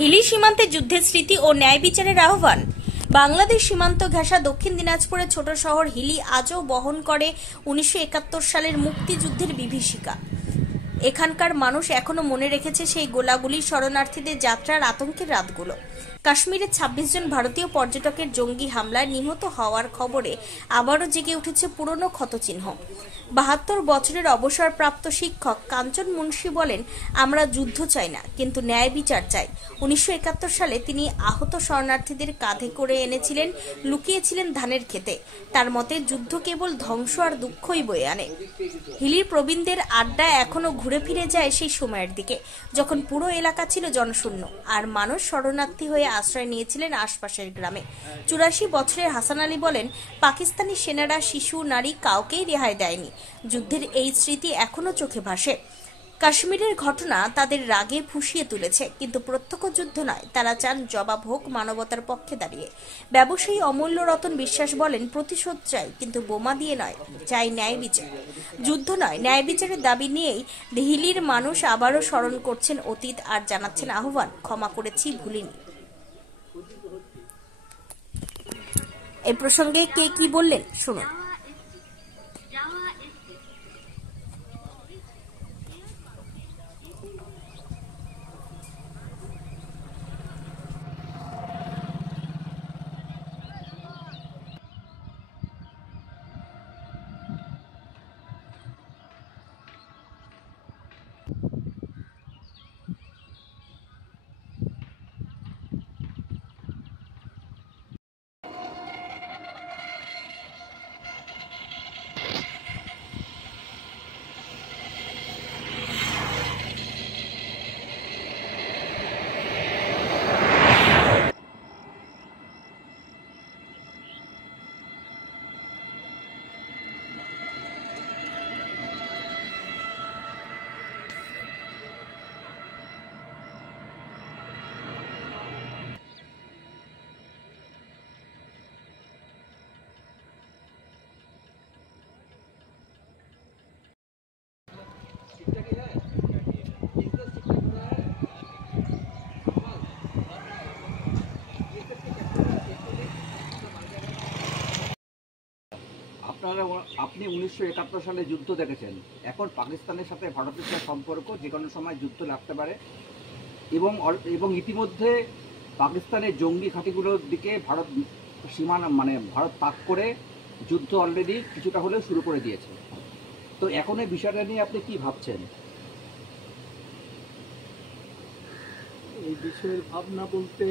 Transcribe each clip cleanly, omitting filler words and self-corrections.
হিলি সীমান্তে যুদ্ধের স্মৃতি ও ন্যায় বিচারের আহ্বান। বাংলাদেশ সীমান্ত ঘেঁষা দক্ষিণ দিনাজপুরের ছোট শহর হিলি আজও বহন করে 1971 সালের মুক্তিযুদ্ধের বিভীষিকা। এখানকার মানুষ এখনো মনে রেখেছে সেই গোলাগুলি, শরণার্থীদের যাত্রার আতঙ্কের রাতগুলো। কাশ্মীরে 26 জন ভারতীয় পর্যটকের জঙ্গি হামলায় নিহত হওয়ার খবরে আবারও জেগে উঠেছে পুরনো ক্ষতচিহ্ন। 72 বছরের অবসরপ্রাপ্ত শিক্ষক কাঞ্চন মুন্সি বলেন, আমরা যুদ্ধ চাই না, কিন্তু ন্যায় বিচার চাই। 1971 সালে তিনি আহত শরণার্থীদের কাঁধে করে এনেছিলেন, লুকিয়েছিলেন ধানের খেতে। তার মতে যুদ্ধ কেবল ধ্বংস আর দুঃখই বয়ে আনে। হিলির প্রবীণদের আড্ডা এখনো ঘুরে ফিরে যায় সেই সময়ের দিকে, যখন পুরো এলাকা ছিল জনশূন্য আর মানুষ শরণার্থী হয়ে আশ্রয় নিয়েছিলেন আশপাশের গ্রামে। 84 বছরের হাসান আলী বলেন, পাকিস্তানি সেনারা শিশু, নারী কাউকেই রেহাই দেয়নি। যুদ্ধের এই স্মৃতি এখনো চোখে ভাসে। কাশ্মীরের ঘটনা তাদের রাগে ফুঁসিয়ে তুলেছে, কিন্তু প্রত্যক্ষ যুদ্ধ নয়, তারা চান জবাব হোক মানবতার পক্ষে দাঁড়িয়ে। ব্যবসায়ী অমূল্য রতন বিশ্বাস বলেন, প্রতিশোধ চাই, কিন্তু বোমা দিয়ে নয়, চাই ন্যায় বিচার। যুদ্ধ নয়, ন্যায় বিচারের দাবি নিয়েই হিলির মানুষ আবারও স্মরণ করছেন অতীত আর জানাচ্ছেন আহ্বান, ক্ষমা করেছি, ভুলিনি। এ প্রসঙ্গে কে কি বললেন শুনুন। আপনি 1971 সালে যুদ্ধ দেখেছেন। এখন পাকিস্তানের সাথে ভারতের সম্পর্ক যে কোনো সময় যুদ্ধ লাগতে পারে এবং ইতিমধ্যে পাকিস্তানের জঙ্গি ঘাঁটিগুলোর দিকে ভারত সীমানা ভারত তাক করে যুদ্ধ অলরেডি কিছুটা হলেও শুরু করে দিয়েছে। তো এখন এই বিষয়টা নিয়ে আপনি কি ভাবছেন? এই বিষয়ের ভাবনা বলতে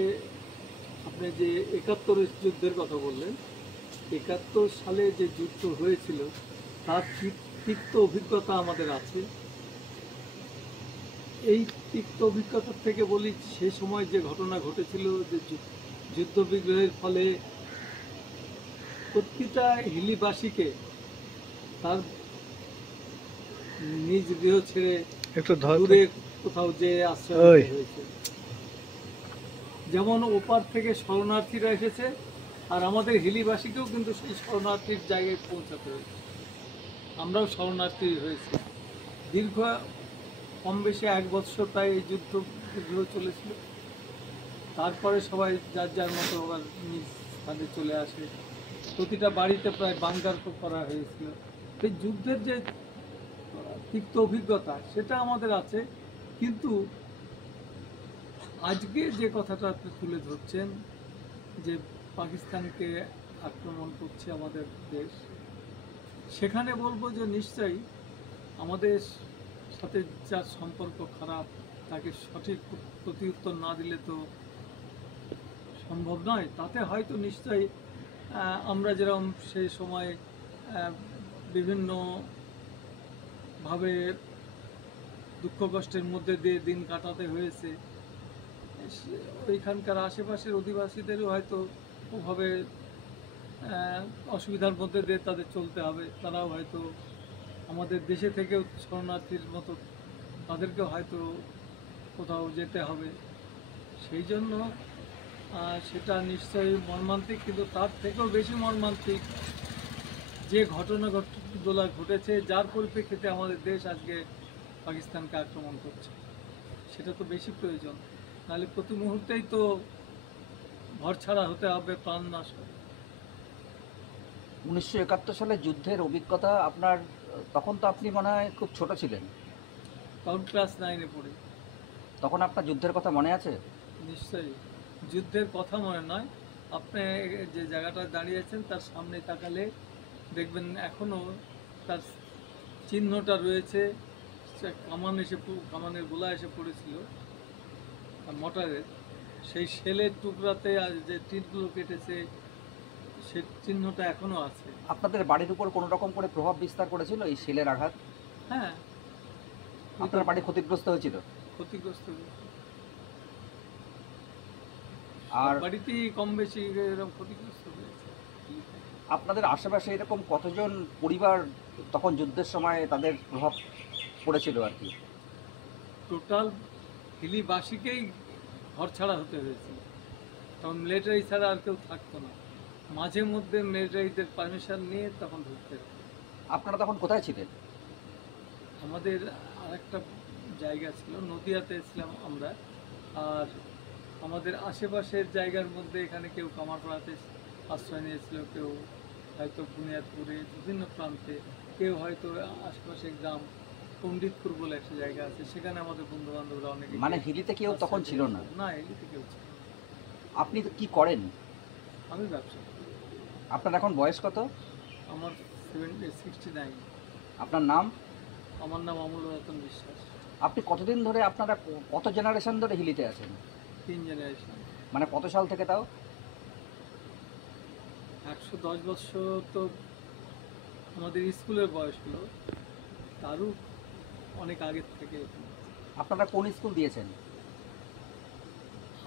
আপনি যে 71 যুদ্ধের কথা বললেন, 71 সালে যে যুদ্ধ হয়েছিল তার তিক্ত অভিজ্ঞতা আমাদের আছে। এই তিক্ত অভিজ্ঞতার থেকে বলি, সে সময় যে ঘটনা ঘটেছিল, যে যুদ্ধ বিগ্রহের ফলে প্রতিটা হিলিবাসীকে তার নিজ গৃহ ছেড়ে একটু দূরে কোথাও যে আশ্রয় হয়েছে। যেমন ওপার থেকে শরণার্থীরা এসেছে, আর আমাদের হিলিবাসীকেও কিন্তু সেই শরণার্থীর জায়গায় পৌঁছাতে হয়েছে। আমরাও শরণার্থী হয়েছি। দীর্ঘ কম বেশি 1 বছর প্রায় এই যুদ্ধ বিগ্রহ চলেছিল। তারপরে সবাই যার যার মতো আবার নিজ স্থানে চলে আসে। প্রতিটা বাড়িতে প্রায় বাঙ্কার করা হয়েছিল। এই যুদ্ধের যে তিক্ত অভিজ্ঞতা সেটা আমাদের আছে, কিন্তু আজকে যে কথাটা আপনি তুলে ধরছেন, যে পাকিস্তানকে আক্রমণ করছে আমাদের দেশ, সেখানে বলবো যে নিশ্চয়ই আমাদের সাথে যার সম্পর্ক খারাপ তাকে সঠিক প্রত্যুত্তর না দিলে তো সম্ভব নয়। তাতে হয়তো নিশ্চয়ই আমরা যেরকম সেই সময় বিভিন্নভাবে দুঃখ কষ্টের মধ্যে দিয়ে দিন কাটাতে হয়েছে, ওইখানকার আশেপাশের অধিবাসীদেরও হয়তো ওভাবে অসুবিধার মধ্যে দিয়ে তাদের চলতে হবে। তারাও হয়তো আমাদের দেশে থেকেও শরণার্থীর মতো তাদেরকেও হয়তো কোথাও যেতে হবে। সেই জন্য সেটা নিশ্চয়ই মর্মান্তিক, কিন্তু তার থেকেও বেশি মর্মান্তিক যে ঘটনাগুলো ঘটেছে, যার পরিপ্রেক্ষিতে আমাদের দেশ আজকে পাকিস্তানকে আক্রমণ করছে, সেটা তো বেশি প্রয়োজন। নাহলে প্রতি মুহূর্তেই তো ঘর ছাড়া হতে হবে, প্রাণ নাশ হবে। 1971 সালে যুদ্ধের অভিজ্ঞতা আপনার, তখন তো আপনি মনে হয় খুব ছোট ছিলেন, তখন ক্লাস 9-এ পড়ি। তখন আপনার যুদ্ধের কথা মনে আছে? নিশ্চয়ই যুদ্ধের কথা মনে নয়, আপনি যে জায়গাটায় দাঁড়িয়েছেন তার সামনে তাকালে দেখবেন এখনও তার চিহ্নটা রয়েছে। সে কামানের গোলা এসে পড়েছিল মোটরের, সেই শেলের টুকরাতে আর যে টিনগুলো কেটেছে সে চিহ্নটা এখনও আছে। আপনাদের বাড়ির উপর কোনো রকম করে প্রভাব বিস্তার করেছিল এই শেলের আঘাত? হ্যাঁ, আপনার বাড়ি ক্ষতিগ্রস্ত হয়েছিল? ক্ষতিগ্রস্ত হয়েছে। আর বাড়িতেই কম বেশি এরকম ক্ষতিগ্রস্ত হয়েছে। আপনাদের আশেপাশে এরকম কতজন পরিবার তখন যুদ্ধের সময় তাদের প্রভাব পড়েছিল আর কি? টোটাল হিলিবাসীকেই ঘর ছাড়া হতে হয়েছিল, তখন মিলিটারি ছাড়া আর কেউ থাকতো না। মাঝে মধ্যে মিলিটারিদের পারমিশন নিয়ে তখন ঢুকতে হতো। আপনারা তখন কোথায় ছিলেন? আমাদের আরেকটা জায়গা ছিল, নদিয়াতে ছিলাম আমরা। আর আমাদের আশেপাশের জায়গার মধ্যে এখানে কেউ কামারপাড়াতে আশ্রয় নিয়েছিল, কেউ হয়তো বুনিয়াদপুরে, বিভিন্ন প্রান্তে, কেউ হয়তো আশেপাশের গ্রাম পণ্ডিতপুর বলে একটা জায়গা আছে, সেখানে আমাদের বন্ধু বান্ধবরা অনেকে। মানে হিলিতে কেউ তখন ছিল না? না, হিলিতে কেউ ছিল না। আপনি তো কি করেন? আমি ব্যবসা করি। আপনার এখন বয়স কত? আমার 69। আপনার নাম? আমার নাম অমূল্য রতন বিশ্বাস। আপনি কতদিন ধরে, আপনারা কত জেনারেশন ধরে হিলিতে আছেন? 3 জেনারেশন। মানে কত সাল থেকে তাও? 110 বছর তো আমাদের স্কুলের বয়স হলো, তারও অনেক আগের থেকে এখানে আছি। আপনারা কোন স্কুল দিয়েছেন?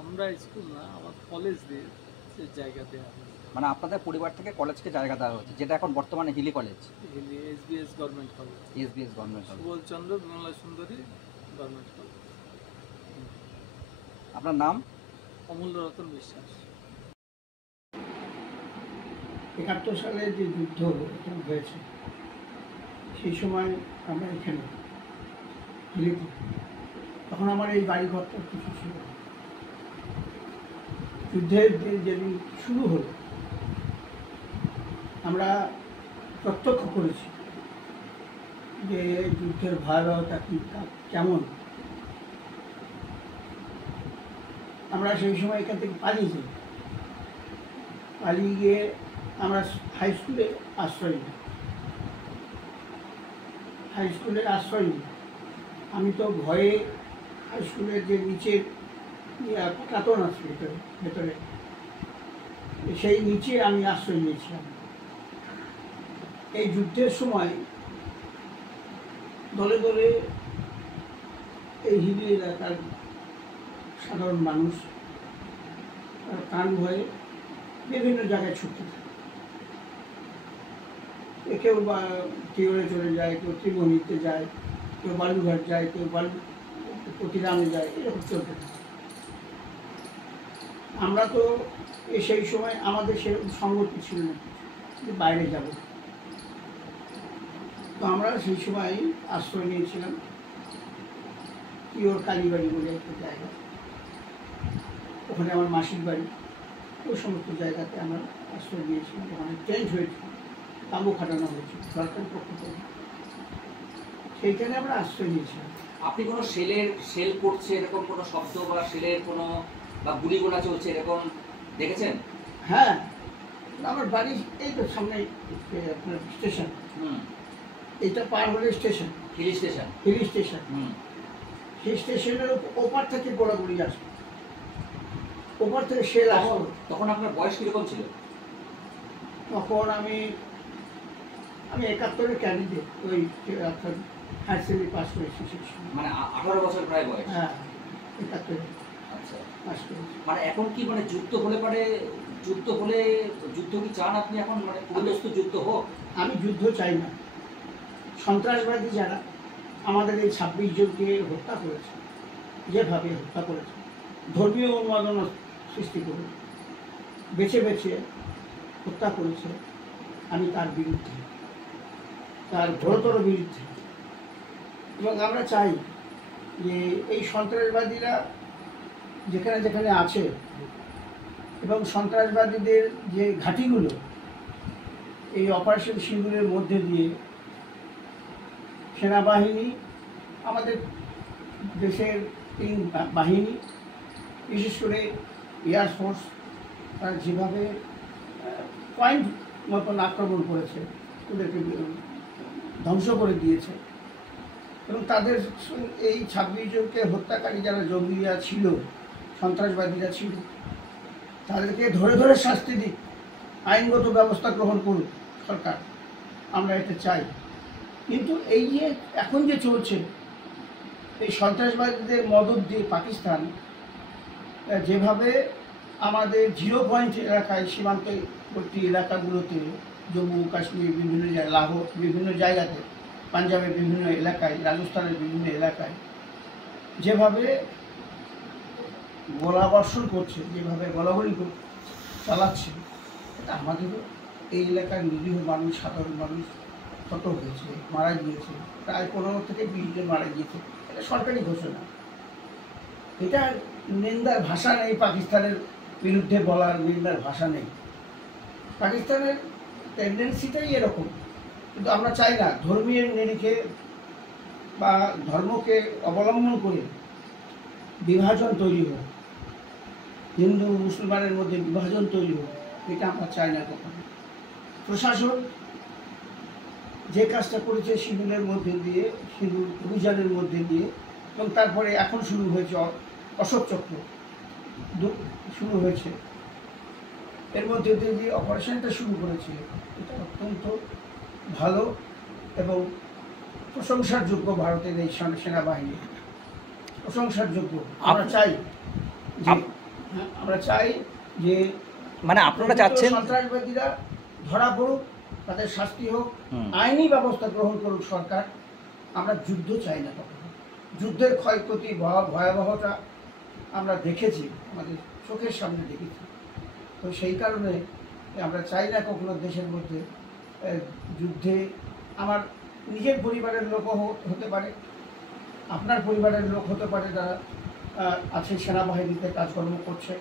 আমরা স্কুল না, আমার কলেজ দিয়ে সে জায়গা দেওয়া হয়েছে। মানে আপনাদের পরিবার থেকে কলেজকে জায়গা দেওয়া হচ্ছে, যেটা এখন বর্তমানে Hili college, Hili SBS government college, SBS government college. Subalchandra Bimala Sundari government college. আপনার নাম? অমূল্য রতন বিশ্বাস। 71 সালে যে যুদ্ধ এখানে হয়েছে, সেই সময় আমরা এখানে হিলিতে, তখন আমার এই বাড়ি ঘরটা কিছু ছিল না। যুদ্ধের যেদিন শুরু হলো আমরা প্রত্যক্ষ করেছি যে যুদ্ধের ভয়াবহতা কী, কেমন। আমরা সেই সময় এখান থেকে পালিয়ে গিয়ে আমরা হাই স্কুলে আশ্রয় নিই। হাই স্কুলের আশ্রয় নিই। আমি তো ভয়ে হাই স্কুলের যে নিচের কাতন আছে ভেতরে, সেই নিচে আমি আশ্রয় নিয়েছিলাম। এই যুদ্ধের সময় দলে দলে এই হিলি এলাকার সাধারণ মানুষ প্রাণ ভয়ে বিভিন্ন জায়গায় ছুটতে থাকে। কেউ বা টিওরে চলে যায়, কেউ ত্রিমণিতে যায়, কেউ বালুঘাট যায়, কেউ প্রতিরামে যায়, এরকম চলতে থাকে। আমরা তো সেই সময় আমাদের সেরকম সংগতি ছিল না যে বাইরে যাব। তো আমরা সেই সময় আশ্রয় নিয়েছিলাম পিওর কালীবাড়ি বলে একটা জায়গা, ওখানে আমার মাসির বাড়ি। ওই সমস্ত জায়গাতে আমরা আশ্রয় নিয়েছিলাম। ওখানে চেঞ্জ হয়েছিল, তাঁবু খাটানো হয়েছিল সরকারের পক্ষ থেকে, সেইখানে আমরা আশ্রয় নিয়েছিলাম। আপনি কোনো সেল পড়ছে এরকম কোনো শব্দ বা সেলের কোনো বা গুলি গোলা চলছে এরকম দেখেছেন? হ্যাঁ, আমার বাড়ি এই তো সামনে আপনার স্টেশন, এইটা পার হলে station, Hili station. Hili station. সেই স্টেশনের ওপার থেকে গোলাগুলি আসবে, ওপার থেকে সেল আসবে। তখন আপনার বয়স কিরকম ছিল? তখন আমি 71-এর ক্যান্ডিডেট, ওই আপনার হায়ার সেকেন্ডারি পাস করেছি সেই সময়। মানে 18 বছর প্রায় বয়স? হ্যাঁ, 71-এ আচ্ছা। পাস করেছি। মানে এখন কি মানে যুদ্ধ কি চান আপনি এখন, মানে পুরোদস্ত যুদ্ধ হোক? আমি যুদ্ধ চাই না। সন্ত্রাসবাদী যারা আমাদের এই 26 জনকে হত্যা করেছে, যেভাবে হত্যা করেছে, ধর্মীয় উন্মাদনা সৃষ্টি করে বেছে বেছে হত্যা করেছে, আমি তার বিরুদ্ধে, তার ঘোরতর বিরুদ্ধে। এবং আমরা চাই যে এই সন্ত্রাসবাদীরা যেখানে যেখানে আছে এবং সন্ত্রাসবাদীদের যে ঘাঁটিগুলো এই অপারেশন সিঁদুরের মধ্যে দিয়ে সেনাবাহিনী, আমাদের দেশের তিন বাহিনী, বিশেষ করে এয়ারফোর্স, তারা যেভাবে পয়েন্ট মতন আক্রমণ করেছে, ওদেরকে ধ্বংস করে দিয়েছে এবং তাদের এই 26 জনকে হত্যাকারী যারা জঙ্গিরা ছিল, সন্ত্রাসবাদীরা ছিল, তাদেরকে ধরে ধরে শাস্তি দিক, আইনগত ব্যবস্থা গ্রহণ করুক সরকার, আমরা এটা চাই। কিন্তু এই যে এখন যে চলছে, এই সন্ত্রাসবাদীদের মদত দিয়ে পাকিস্তান যেভাবে আমাদের 0 পয়েন্ট এলাকায়, সীমান্তবর্তী এলাকাগুলোতে, জম্মু কাশ্মীর বিভিন্ন জায়গায়, লাহোর বিভিন্ন জায়গাতে, পাঞ্জাবের বিভিন্ন এলাকায়, রাজস্থানের বিভিন্ন এলাকায় যেভাবে গোলাবর্ষণ করছে, যেভাবে গোলাগুলি চালাচ্ছে, এটা আমাদেরও এই এলাকার নিরীহ মানুষ, সাধারণ মানুষ কত হয়েছে, মারা গিয়েছে, প্রায় 15 থেকে 20 জন মারা গিয়েছে। এটা সরকারি ঘোষণা, এটা নিন্দার ভাষা নেই, পাকিস্তানের বিরুদ্ধে বলার নিন্দার ভাষা নেই। পাকিস্তানের টেন্ডেন্সিটাই এরকম, কিন্তু আমরা চাই না ধর্মীয় নিরিখে বা ধর্মকে অবলম্বন করে বিভাজন তৈরি হোক, হিন্দু মুসলমানের মধ্যে বিভাজন তৈরি হোক, এটা আমরা চাই না কখনো। প্রশাসন যে কাজটা করেছে সিঁদুরের মধ্যে দিয়ে, সিঁদুর অভিযানের মধ্যে দিয়ে, এবং তারপরে এখন শুরু হয়েছে অশোক চক্র শুরু হয়েছে, এর মধ্যে দিয়ে অপারেশনটা শুরু করেছে, এটা অত্যন্ত ভালো এবং প্রশংসার যোগ্য। ভারতের এই সেনাবাহিনী প্রশংসার যোগ্য। আমরা চাই যে মানে আপনারা চাচ্ছেন সন্ত্রাসবাদীরা ধরা পড়ুক, তাদের শাস্তি হোক, আইনি ব্যবস্থা গ্রহণ করুক সরকার। আমরা যুদ্ধ চাই না কখনো। যুদ্ধের ক্ষয়ক্ষতি ভয়াবহতা আমরা দেখেছি, আমাদের চোখের সামনে দেখেছি। তো সেই কারণে আমরা চাই না কখনো দেশের মধ্যে যুদ্ধে। আমার নিজের পরিবারের লোকও হতে পারে, আপনার পরিবারের লোক হতে পারে, যারা আছে সেনাবাহিনীতে কাজকর্ম করছে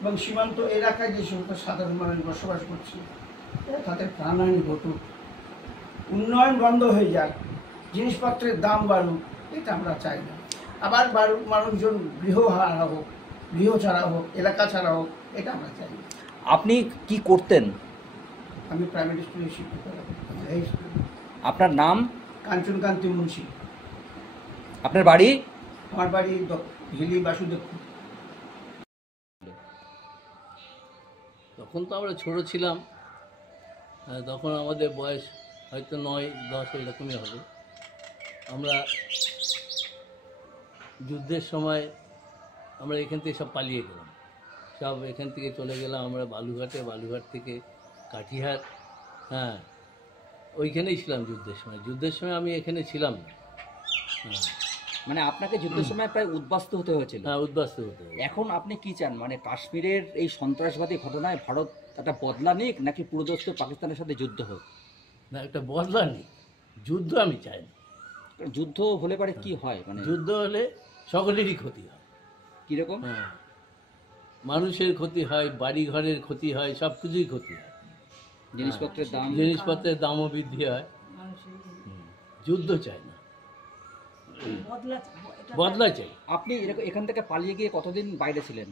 এবং সীমান্ত এলাকায় যে সমস্ত সাধারণ মানুষ বসবাস করছে, তাদের প্রাণহানি ঘটুক, উন্নয়ন বন্ধ হয়ে যাক, জিনিসপত্রের দাম বাড়ুক, এটা আমরা চাই না। আবার মানুষজন গৃহ হারা হোক, গৃহ ছাড়া হোক, এলাকা ছাড়া হোক, এটা আমরা চাই না। আপনি কি করতেন? আমি প্রাইমারি স্কুলে শিক্ষকতা করতাম। এই স্কুলে। আপনার নাম? কাঞ্চনকান্তি মুন্সি। আপনার বাড়ি? আমার বাড়ি হিলি বাসুদেবপুর। তখন তো আমরা ছোট ছিলাম, তখন আমাদের বয়স হয়তো 9-10 এরকমই হবে। আমরা যুদ্ধের সময় আমরা এখান থেকে সব পালিয়ে গেলাম, সব এখান থেকে চলে গেলাম আমরা বালুঘাট থেকে কাঠিহার, হ্যাঁ ওইখানেই ছিলাম যুদ্ধের সময়। যুদ্ধের সময় আমি এখানে ছিলাম না। হ্যাঁ, মানে আপনাকে যুদ্ধের সময় প্রায় উদ্বাস্তু হতে হয়েছিল। হ্যাঁ, উদ্বাস্তু হতে হবে। এখন আপনি কি চান, মানে কাশ্মীরের এই সন্ত্রাসবাদী ঘটনায় ভারত একটা বদলা নিক, নাকি পুরোদস্ত পাকিস্তানের সাথে যুদ্ধ হোক? না, একটা বদলা নেই, যুদ্ধ আমি চাই না। যুদ্ধ হলে পরে কি হয়, মানে যুদ্ধ হলে সকলেরই ক্ষতি হয়। কিরকম? হ্যাঁ, মানুষের ক্ষতি হয়, বাড়ি ঘরের ক্ষতি হয়, সব কিছুই ক্ষতি হয়। জিনিসপত্রের দামও বৃদ্ধি হয়। যুদ্ধ চাই না, বদলা চাই। আপনি এখান থেকে পালিয়ে গিয়ে কতদিন বাইরে ছিলেন?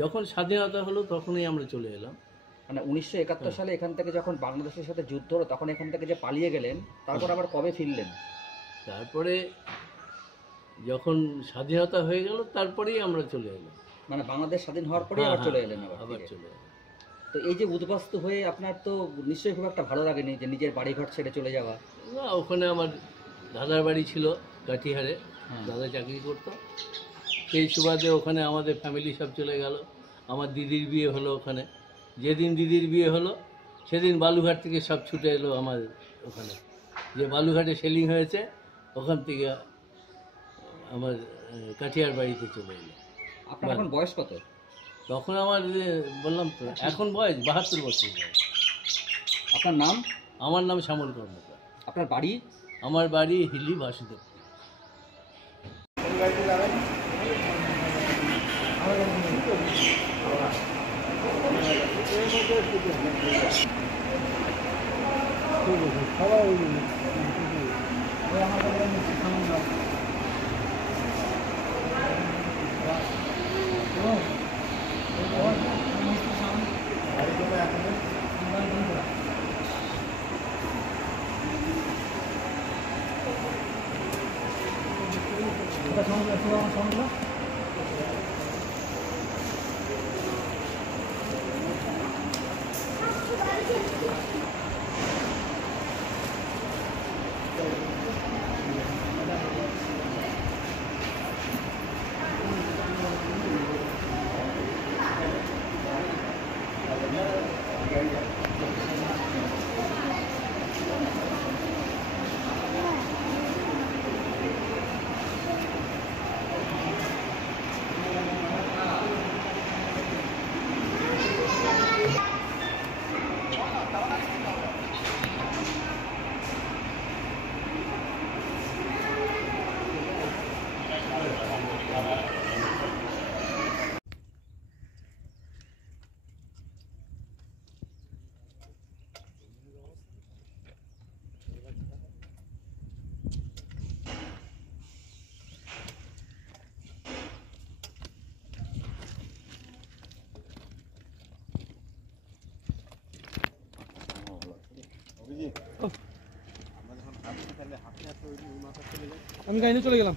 যখন স্বাধীনতা হলো তখনই আমরা চলে এলাম। মানে 1971 সালে এখান থেকে যখন বাংলাদেশের সাথে যুদ্ধ হলো, তখন এখান থেকে যে পালিয়ে গেলেন, তারপর আবার কবে ফিরলেন? তারপরে যখন স্বাধীনতা হয়ে গেল তারপরেই আমরা চলে এলাম। মানে বাংলাদেশ স্বাধীন হওয়ার পরে আবার চলে এলেন? আবার চলে এলাম। তো এই যে উদ্বাস্তু হয়ে আপনার তো নিশ্চয়ই খুব একটা ভালো লাগেনি যে নিজের বাড়িঘর ছেড়ে চলে যাওয়া? না, ওখানে আমার দাদার বাড়ি ছিল কাঠিহারে, দাদা চাকরি করতো। সেই সুবাদে ওখানে আমাদের ফ্যামিলি সব চলে গেল। আমার দিদির বিয়ে হলো ওখানে। যেদিন দিদির বিয়ে হলো সেদিন বালুঘাট থেকে সব ছুটে এলো আমার ওখানে, যে বালুঘাটে সেলিং হয়েছে, ওখান থেকে আমার কাঠিয়ার বাড়িতে চলে এলো। আপনার এখন বয়স কত? তখন আমার বললাম তো, এখন বয়স 72 বছর বয়স। আপনার নাম? আমার নাম শ্যামল কর্মকার। আপনার বাড়ি? আমার বাড়ি হিলি বাসুদেবপুর। আমি গাড়ি চলে গেলাম।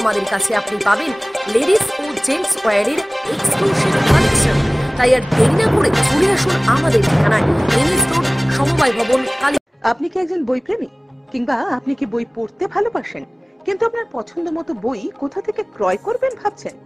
আমাদের কাছে আপনি পাবেন লেডিস ও জেন্টস ওয়্যারের এক্সক্লুসিভ কালেকশন। তাই আর দেরি না করে চলে আসুন আমাদের ঠিকানায়, এনএস রোড, সমবায় ভবন, কালী। আপনি কি একজন বই প্রেমী, কিংবা আপনি কি বই পড়তে ভালোবাসেন কিন্তু আপনার পছন্দ মতো বই কোথা থেকে ক্রয় করবেন ভাবছেন?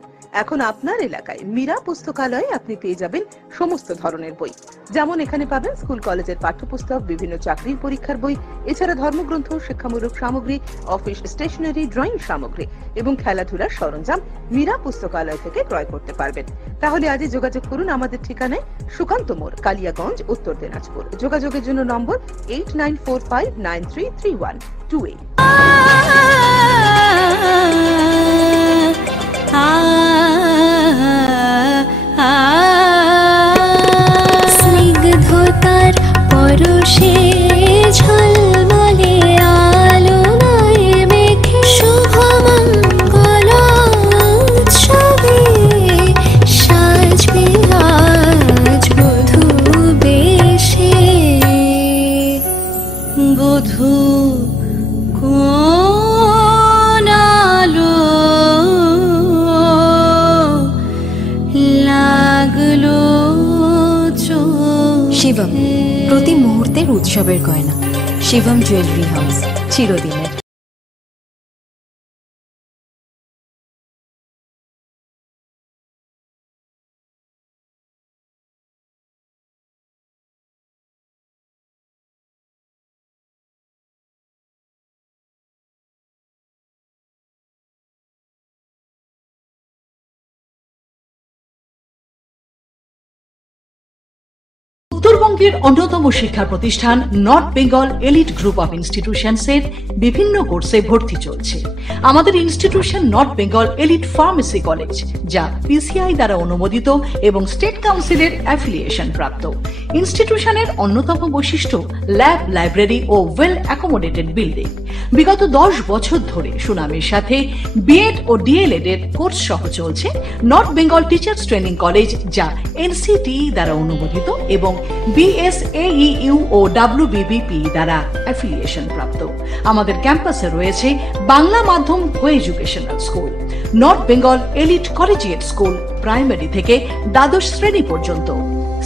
এখন আপনার এলাকায় মীরা পুস্তকালয়ে আপনি পেয়ে যাবেন সমস্ত ধরনের বই। যেমন এখানে পাবেন স্কুল কলেজের পাঠ্যপুস্তক, বিভিন্ন চাকরির পরীক্ষার বই, এছাড়া ধর্মগ্রন্থ, শিক্ষামূলক সামগ্রী, অফিস স্টেশনারি, ড্রয়িং সামগ্রী এবং খেলাধুলার সরঞ্জাম মীরা পুস্তকালয় থেকে ক্রয় করতে পারবেন। তাহলে আজই যোগাযোগ করুন আমাদের ঠিকানায়, সুকান্ত মোড়, কালিয়াগঞ্জ, উত্তর দিনাজপুর। যোগাযোগের জন্য নম্বর 8945933128। স্নিগ্ধতার পরশে ঝল শিবম, প্রতি মুহূর্তের উৎসবের গয়না। শিবম জুয়েলারি হাউস, চিরদিনের। উত্তরবঙ্গের অন্যতম শিক্ষা প্রতিষ্ঠান North Bengal Elite Group of ইনস্টিটিউশনসের বিভিন্ন কোর্সে ভর্তি চলছে। আমাদের institution North Bengal Elite Pharmacy College, যা পিসিআই দ্বারা অনুমোদিত এবং স্টেট কাউন্সিলের অ্যাফিলিয়েশন প্রাপ্ত। ইনস্টিটিউশনের অন্যতম বৈশিষ্ট্য ল্যাব, লাইব্রেরি ও ওয়েল অ্যাকোমোডেটেড বিল্ডিং। বিগত 10 বছর ধরে সুনামের সাথে বিএড ও ডিএলএড এর কোর্স সহ চলছে north Bengal Teachers Training college, যা এনসিটিই দ্বারা অনুমোদিত এবং BSAEU ও WBBP দ্বারা অ্যাফিলিয়েশন প্রাপ্ত। আমাদের ক্যাম্পাসে রয়েছে বাংলা মাধ্যম কো educational school, north Bengal elite collegiate school, primary থেকে দ্বাদশ শ্রেণী পর্যন্ত।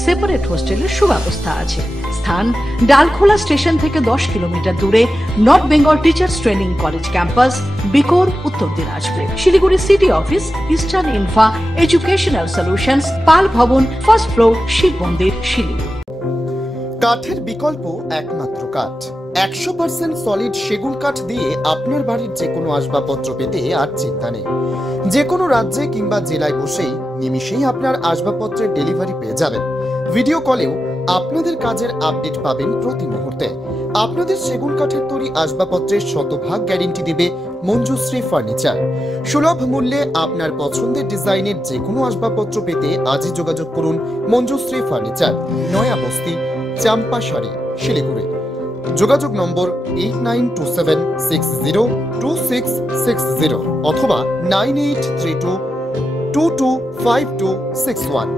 সেপারেট হোস্টেলের সুব্যবস্থা আছে। স্থান ডালখোলা স্টেশন থেকে 10 কিলোমিটার দূরে North Bengal Teachers Training College campus, Bikor, Uttar Dinajpur. Siliguri city office, Eastern Infa Educational Solutions, Pal Bhavan, first floor, Shiva মন্দির, শিলিগুড়ি। কাঠের বিকল্প একমাত্র কাঠ। 100% সলিড সেগুন কাঠ দিয়ে আপনার বাড়ির যে কোনো আসবাবপত্র পেতে আর চিন্তা নেই। যে কোনো রাজ্যে কিংবা জেলায় বসেই নিমিষেই আপনার আসবাবপত্রের ডেলিভারি পেয়ে যাবেন। ভিডিও কলেও আপনাদের কাজের আপডেট পাবেন প্রতি মুহূর্তে। আপনাদের সেগুন কাঠের তৈরি আসবাবপত্রের 100% গ্যারেন্টি দিবে মঞ্জুশ্রী ফার্নিচার। সুলভ মূল্যে আপনার পছন্দের ডিজাইনের যে কোনো আসবাবপত্র পেতে আজই যোগাযোগ করুন মঞ্জুশ্রী ফার্নিচার, নয়া বস্তি, চাম্পাশাড়ি, শিলিগুড়ি। যোগাযোগ নম্বর 8927602660 অথবা 9832225261।